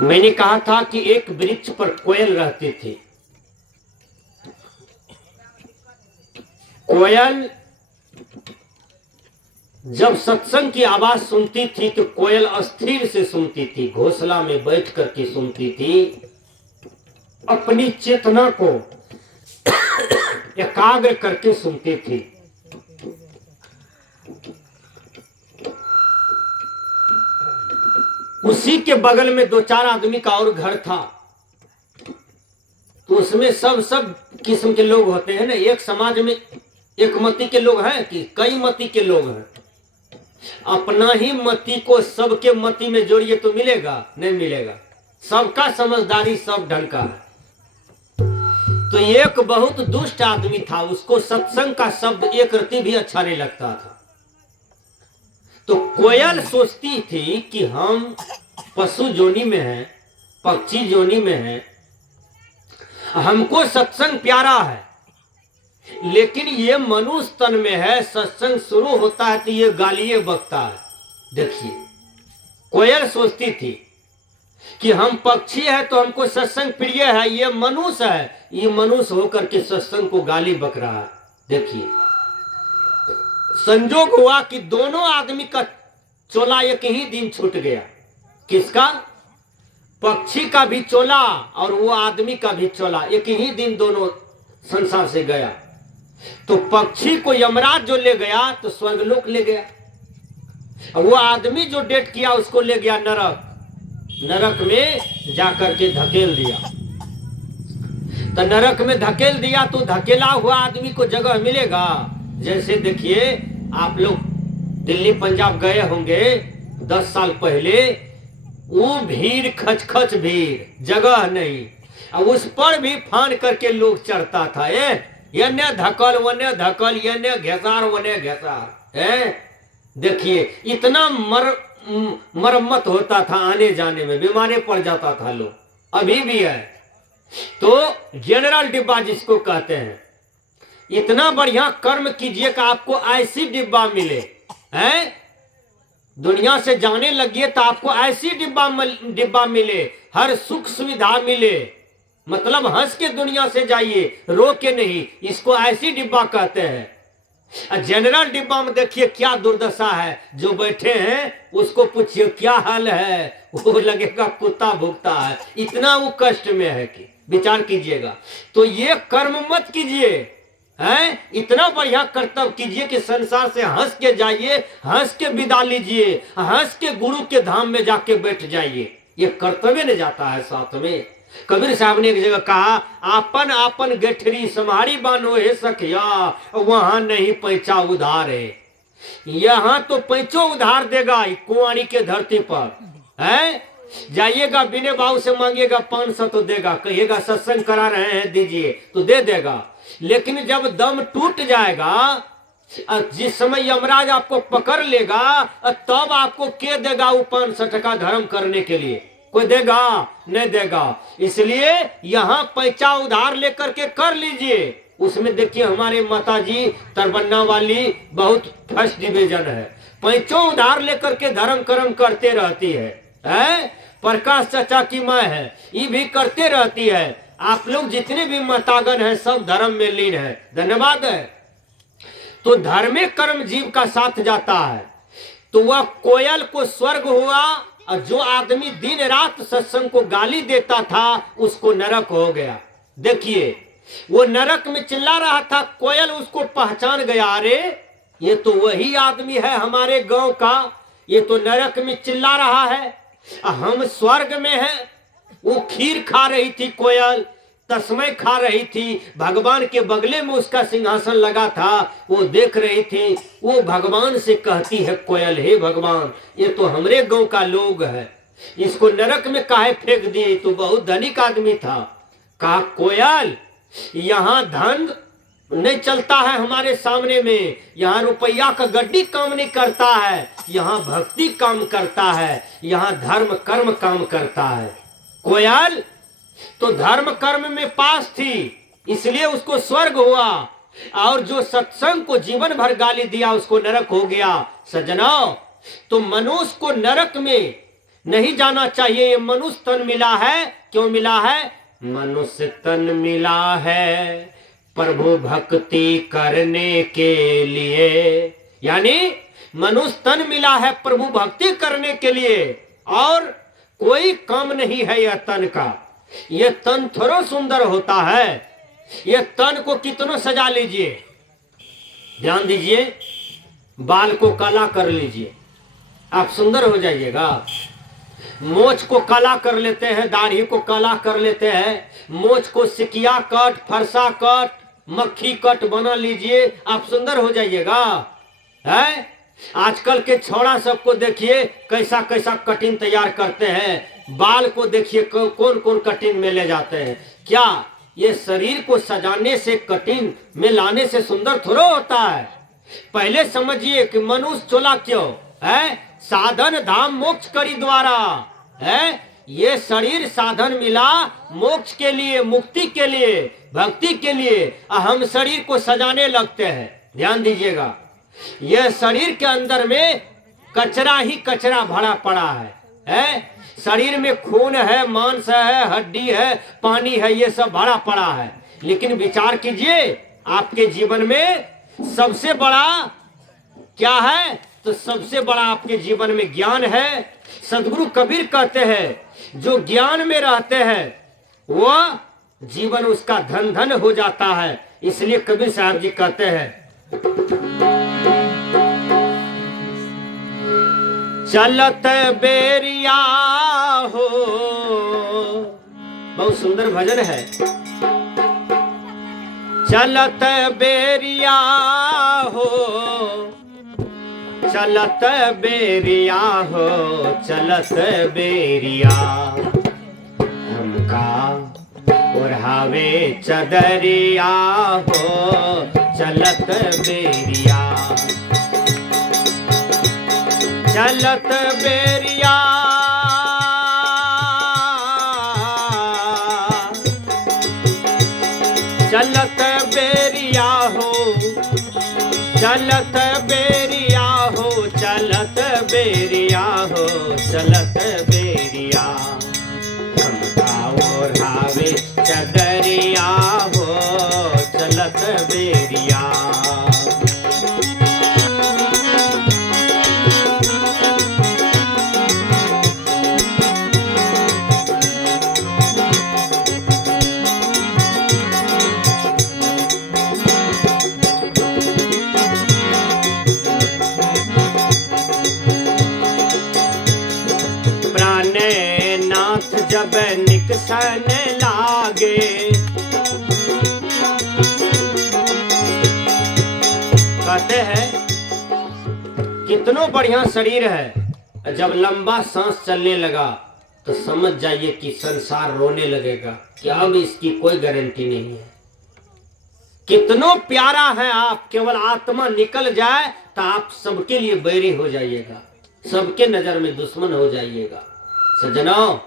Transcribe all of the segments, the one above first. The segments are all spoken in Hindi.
मैंने कहा था कि एक वृक्ष पर कोयल रहती थी। कोयल जब सत्संग की आवाज सुनती थी तो कोयल अस्थिर से सुनती थी, घोंसला में बैठ करके सुनती थी, अपनी चेतना को एकाग्र करके सुनती थी। उसी के बगल में दो चार आदमी का और घर था, तो उसमें सब किस्म के लोग होते हैं ना। एक समाज में एक मति के लोग हैं कि कई मति के लोग हैं। अपना ही मति को सबके मति में जोड़िए तो मिलेगा? नहीं मिलेगा। सबका समझदारी सब ढंग का है। तो एक बहुत दुष्ट आदमी था, उसको सत्संग का शब्द एक रत्ती भी अच्छा नहीं लगता था। तो कोयल सोचती थी कि हम पशु जोनी में हैं, पक्षी जोनी में हैं, हमको सत्संग प्यारा है, लेकिन ये मनुष्य तन में है। सत्संग शुरू होता है तो ये गालिए बकता है। देखिए, कोयल सोचती थी कि हम पक्षी है तो हमको सत्संग प्रिय है, ये मनुष्य है, ये मनुष्य होकर के सत्संग को गाली बक रहा है। देखिए, संजोग हुआ कि दोनों आदमी का चोला एक ही दिन छूट गया। किसका? पक्षी का भी चोला और वो आदमी का भी चोला एक ही दिन दोनों संसार से गया। तो पक्षी को यमराज जो ले गया तो स्वर्गलोक ले गया, और वो आदमी जो डेट किया उसको ले गया नरक। नरक में जाकर के धकेल दिया। तो नरक में धकेल दिया तो धकेला हुआ आदमी को जगह मिलेगा? जैसे देखिए, आप लोग दिल्ली पंजाब गए होंगे 10 साल पहले, वो भीड़ खच भीड़, जगह नहीं, और उस पर भी फान करके लोग चढ़ता था। ये ने धकल वने धकल, ये ने घेसार वने घेसार। देखिए, इतना मरम्मत होता था, आने जाने में बीमारे पड़ जाता था लोग, अभी भी है। तो जनरल डिब्बा जिसको कहते हैं, इतना बढ़िया कर्म कीजिए कि आपको ऐसी डिब्बा मिले हैं। दुनिया से जाने लगिए तो आपको ऐसी डिब्बा मिले, हर सुख सुविधा मिले, मतलब हंस के दुनिया से जाइए, रो के नहीं। इसको ऐसी डिब्बा कहते हैं। जनरल डिब्बा में देखिए क्या दुर्दशा है। जो बैठे हैं उसको पूछिए क्या हाल है, वो लगेगा कुत्ता भुगता है, इतना वो कष्ट में है कि विचार कीजिएगा। तो ये कर्म मत कीजिए, हैं? इतना बढ़िया कर्तव्य कीजिए कि संसार से हंस के जाइए, हंस के विदा लीजिए, हंस के गुरु के धाम में जाके बैठ जाइए। ये कर्तव्य न जाता है साथ में। कबीर साहब ने एक जगह कहा, आपन आपन गठरी समारी बानो हे सखिया, वहां नहीं पैसा उधार है। यहाँ तो पैसो उधार देगा कुंवारी के धरती पर, है? जाइएगा बिने बाबू से मांगिएगा 500 तो देगा, कहिएगा सत्संग करा रहे हैं दीजिए तो दे देगा। लेकिन जब दम टूट जाएगा, जिस समय यमराज आपको पकड़ लेगा, तब आपको के देगा वो 500 टका धर्म करने के लिए? कोई देगा? नहीं देगा। इसलिए यहाँ पैसा उधार लेकर के कर लीजिए। उसमें देखिए हमारे माता जी तरबन्ना वाली बहुत फर्स्ट डिवीजन है, पैसों उधार लेकर के धर्म कर्म करते रहती है। प्रकाश चाचा की माँ है, ये भी करते रहती है। आप लोग जितने भी मातागण हैं सब धर्म में लीन है। धन्यवाद है। तो धर्मे कर्म जीव का साथ जाता है। तो वह कोयल को स्वर्ग हुआ, और जो आदमी दिन रात सत्संग को गाली देता था उसको नरक हो गया। देखिए, वो नरक में चिल्ला रहा था, कोयल उसको पहचान गया, अरे ये तो वही आदमी है हमारे गांव का, ये तो नरक में चिल्ला रहा है, हम स्वर्ग में हैं। वो खीर खा रही थी कोयल, तस्मै खा रही थी, भगवान के बगले में उसका सिंहासन लगा था, वो देख रही थी। वो भगवान से कहती है कोयल, हे भगवान, ये तो हमरे गांव का लोग है, इसको नरक में काहे फेंक दिए? तो बहुत धनिक आदमी था। कहा, कोयल, यहाँ धन नहीं चलता है हमारे सामने में, यहाँ रुपया का गड्डी काम नहीं करता है, यहाँ भक्ति काम करता है, यहाँ धर्म कर्म काम करता है। कोयल तो धर्म कर्म में पास थी, इसलिए उसको स्वर्ग हुआ, और जो सत्संग को जीवन भर गाली दिया उसको नरक हो गया। सज्जनों, तो मनुष्य को नरक में नहीं जाना चाहिए। ये मनुष्य तन मिला है, क्यों मिला है? मनुष्य तन मिला है प्रभु भक्ति करने के लिए। यानी मनुष्य तन मिला है प्रभु भक्ति करने के लिए, और कोई काम नहीं है यह तन का। यह तन थोड़ा सुंदर होता है। यह तन को कितना सजा लीजिए, ध्यान दीजिए, बाल को काला कर लीजिए, आप सुंदर हो जाइएगा। मोछ को काला कर लेते हैं, दाढ़ी को काला कर लेते हैं, मोछ को सिकिया कट, फरसा कट, मक्खी कट बना लीजिए, आप सुंदर हो जाइएगा। है आजकल के छोड़ा सबको देखिए कैसा कैसा कटिंग तैयार करते हैं। बाल को देखिए कौन कौन कटिंग में ले जाते हैं। क्या ये शरीर को सजाने से, कटिंग में लाने से सुंदर थोड़ा होता है? पहले समझिए कि मनुष्य चोला क्यों है? साधन धाम मोक्ष करी द्वारा है। ये शरीर साधन मिला मोक्ष के लिए, मुक्ति के लिए, भक्ति के लिए। हम शरीर को सजाने लगते हैं। ध्यान दीजिएगा, यह शरीर के अंदर में कचरा ही कचरा भरा पड़ा है? शरीर में खून है, मांस है, हड्डी है, पानी है, ये सब भरा पड़ा है। लेकिन विचार कीजिए, आपके जीवन में सबसे बड़ा क्या है? तो सबसे बड़ा आपके जीवन में ज्ञान है। सदगुरु कबीर कहते हैं जो ज्ञान में रहते हैं वह जीवन उसका धन धन हो जाता है। इसलिए कबीर साहब जी कहते हैं, चलत बेरिया हो, बहुत सुंदर भजन है। चलत बेरिया हो, चलत बेरिया हो, चलत बेरिया हमका ओढ़ावे चदरिया हो, चलत बेरिया, चलत बेरिया, चलत बेरिया हो, चलत बेरिया हो, चलत बेरिया हो, चलत बेरिया हमका ओढ़ावे चदरिया हो, चलत बेरिया। जब निकसन लागे, कहते हैं कितनो बढ़िया शरीर है, जब लंबा सांस चलने लगा तो समझ जाइए कि संसार रोने लगेगा कि अब इसकी कोई गारंटी नहीं है। कितनो प्यारा है आप, केवल आत्मा निकल जाए तो आप सबके लिए बैरी हो जाइएगा, सबके नजर में दुश्मन हो जाइएगा। सज्जनों,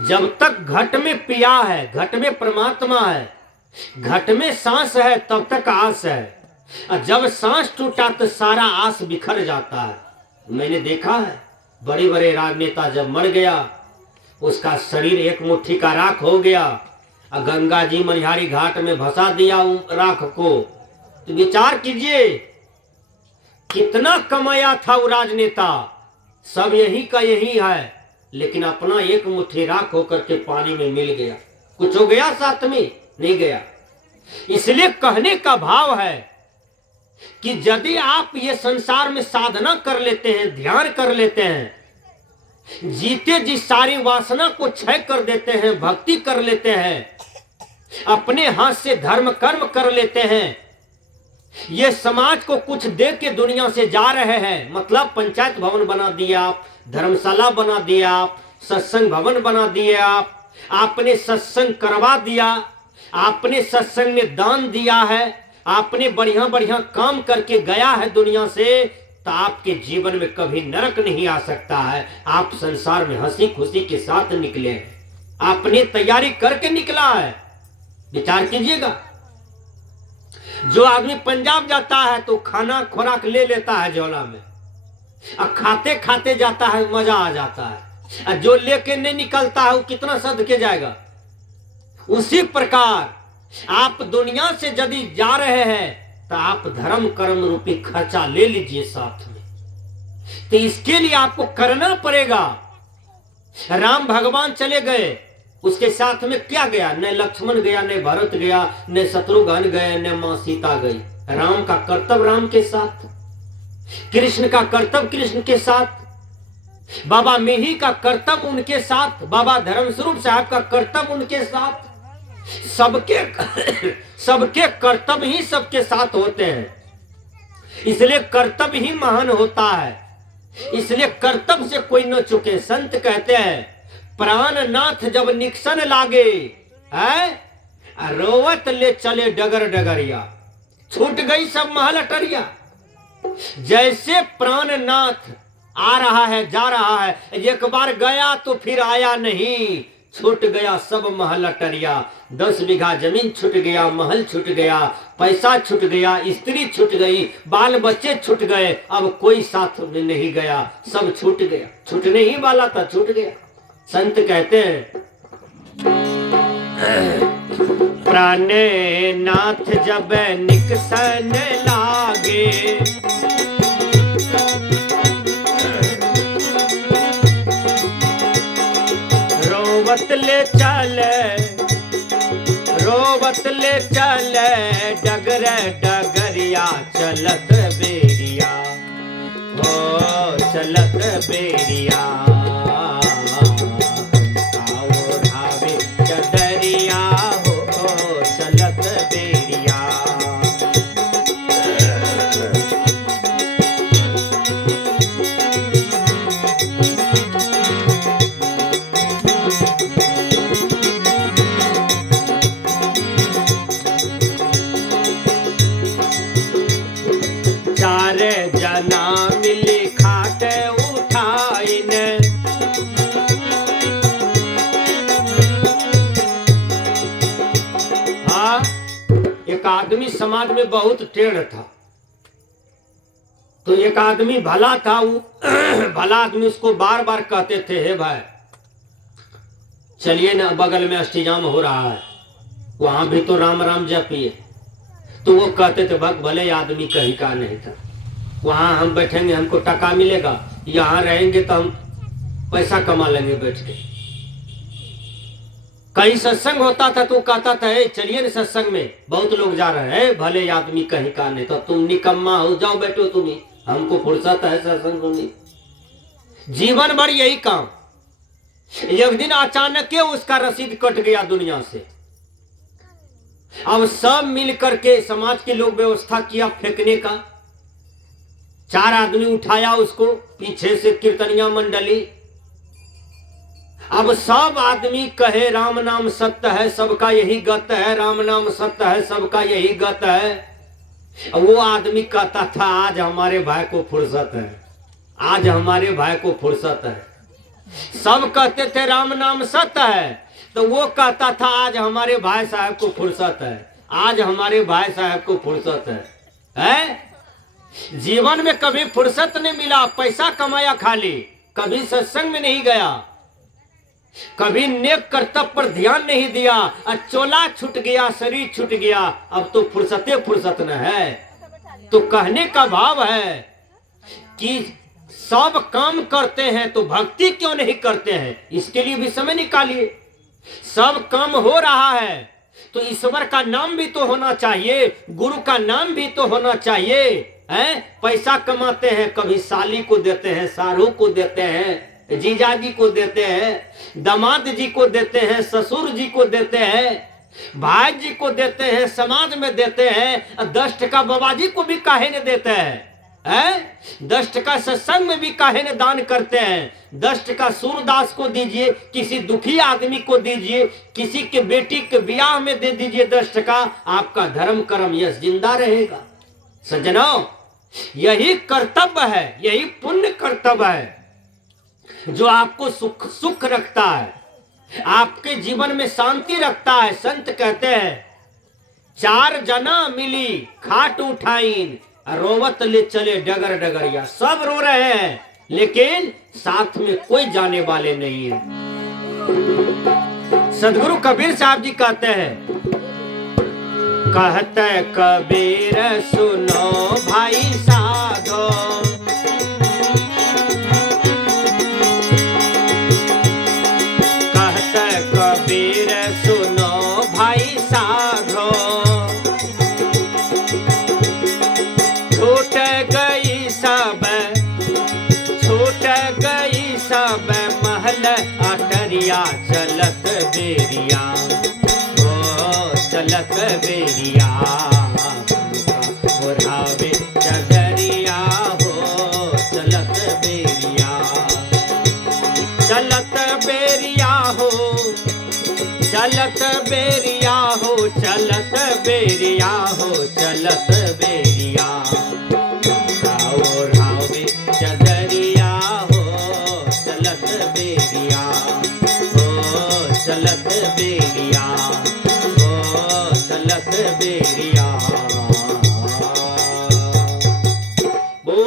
जब तक घट में पिया है, घट में परमात्मा है, घट में सांस है, तब तक आस है। और जब सांस टूटा तो सारा आस बिखर जाता है। मैंने देखा है बड़े बड़े राजनेता जब मर गया, उसका शरीर एक मुट्ठी का राख हो गया और गंगा जी मनिहारी घाट में भसा दिया राख को। तो विचार कीजिए कितना कमाया था वो राजनेता, सब यही का यही है, लेकिन अपना एक मुट्ठी राख होकर के पानी में मिल गया। कुछ हो गया साथ में? नहीं गया। इसलिए कहने का भाव है कि यदि आप ये संसार में साधना कर लेते हैं, ध्यान कर लेते हैं, जीते जी सारी वासना को क्षय कर देते हैं, भक्ति कर लेते हैं, अपने हाथ से धर्म कर्म कर लेते हैं, ये समाज को कुछ दे के दुनिया से जा रहे हैं। मतलब पंचायत भवन बना दिया आप, धर्मशाला बना दिया आप, सत्संग भवन बना दिए आप, आपने सत्संग करवा दिया, आपने सत्संग में दान दिया है, आपने बढ़िया बढ़िया काम करके गया है दुनिया से, तो आपके जीवन में कभी नरक नहीं आ सकता है। आप संसार में हंसी खुशी के साथ निकले हैं, आपने तैयारी करके निकला है। विचार कीजिएगा, जो आदमी पंजाब जाता है तो खाना खुराक ले लेता है झोला में, और खाते खाते जाता है, मजा आ जाता है। और जो लेके नहीं निकलता है वो कितना सद के जाएगा। उसी प्रकार आप दुनिया से यदि जा रहे हैं तो आप धर्म कर्म रूपी खर्चा ले लीजिए साथ में। तो इसके लिए आपको करना पड़ेगा। राम भगवान चले गए, उसके साथ में क्या गया? न लक्ष्मण गया, न भरत गया, न शत्रुघ्न गए, न मां सीता गई। राम का कर्तव्य राम के साथ, कृष्ण का कर्तव्य कृष्ण के साथ, बाबा मिही का कर्तव्य उनके साथ, बाबा धर्मस्वरूप साहब का कर्तव्य उनके साथ। सबके कर्तव्य ही सबके साथ होते हैं। इसलिए कर्तव्य ही महान होता है। इसलिए कर्तव्य से कोई न चुके। संत कहते हैं प्राणनाथ जब निक्सन लागे है, रोवत ले चले डगर डगरिया। छूट गई सब महल अटरिया। जैसे प्राणनाथ आ रहा है, जा रहा है, एक बार गया तो फिर आया नहीं। छूट गया सब महल अटरिया। 10 बीघा जमीन छूट गया, महल छूट गया, पैसा छूट गया, स्त्री छूट गई, बाल बच्चे छूट गए, अब कोई साथ में नहीं गया, सब छूट गया। छूटने ही वाला था, छूट गया। संत कहते हैं प्राणे नाथ जब निकसन लागे, रोवत ले चले डगर डगरिया। चलत बेरिया ओ चलत बेरिया, आओ धावे चदरिया हो चलत बेरिया। जना मिली खाट उठाइन, हाँ एक आदमी समाज में बहुत टेढ़ था। तो एक आदमी भला था, वो भला आदमी उसको बार बार कहते थे हे भाई चलिए ना, बगल में अष्टजाम हो रहा है, वहां भी तो राम राम जपिए। तो वो कहते थे भले आदमी कहीं का नहीं था, वहां हम बैठेंगे हमको टका मिलेगा, यहाँ रहेंगे तो हम पैसा कमा लेंगे बैठ के। कहीं सत्संग होता था तो कहता था चलिए ना सत्संग में, बहुत लोग जा रहे हैं, भले आदमी कहीं का नहीं। तो तुम निकम्मा हो, जाओ बैठो तुम ही, हमको फुर्सत है सत्संग सुनने। जीवन भर यही काम। एक दिन अचानक उसका रसीद कट गया दुनिया से। अब सब मिल करके समाज के लोग व्यवस्था किया फेंकने का। 4 आदमी उठाया उसको, पीछे से कीर्तनिया मंडली। अब सब आदमी कहे राम नाम सत्य है, सबका यही गत है, राम नाम सत्य है, सबका यही गत है। वो आदमी कहता था आज हमारे भाई को फुर्सत है, आज हमारे भाई को फुर्सत है। सब कहते थे राम नाम सत्य है, तो वो कहता था आज हमारे भाई साहब को फुर्सत है, आज हमारे भाई साहब को फुर्सत है? जीवन में कभी फुर्सत नहीं मिला, पैसा कमाया खाली, कभी सत्संग में नहीं गया, कभी नेक कर्तव्य पर ध्यान नहीं दिया, और चोला छूट गया, शरीर छूट गया, अब तो फुर्सत न है। तो कहने का भाव है कि सब काम करते हैं तो भक्ति क्यों नहीं करते हैं? इसके लिए भी समय निकालिए। सब काम हो रहा है तो ईश्वर का नाम भी तो होना चाहिए, गुरु का नाम भी तो होना चाहिए। पैसा कमाते हैं, कभी साली को देते हैं, सारू को देते हैं, जीजाजी को देते हैं, दामाद जी को देते हैं, ससुर जी को देते हैं, भाई जी को देते हैं, समाज में देते हैं। 10 टका बाबा जी को भी काहे ने देते हैं? 10 टका सत्संग में भी काहे ने दान करते हैं? 10 टका सूरदास को दीजिए, किसी दुखी आदमी को दीजिए, किसी के बेटी के ब्याह में दे दीजिए 10 टका, आपका धर्म कर्म यश जिंदा रहेगा। सज्जनों, यही कर्तव्य है, यही पुण्य कर्तव्य है जो आपको सुख रखता है, आपके जीवन में शांति रखता है। संत कहते हैं 4 जना मिली खाट उठाइन, रोवत ले चले डगर डगरिया। सब रो रहे हैं, लेकिन साथ में कोई जाने वाले नहीं है। सदगुरु कबीर साहब जी कहते हैं, कहते कबीर सुनो भाई साधो, कहते कबीर सुनो भाई साधो, छूट गई सब, छूट गई सब महल अटरिया, चलत बेरिया ओ चलत बेरिया, ओढ़ावे चदरिया हो चलत बेरिया, चलत बेरिया हो, चलत बेरिया हो, चलत बेरिया हो, चलत बेरिया, ओढ़ावे चदरिया हो चलत बेरिया, ओ चलत बेरिया, ओ चलत बेरिया।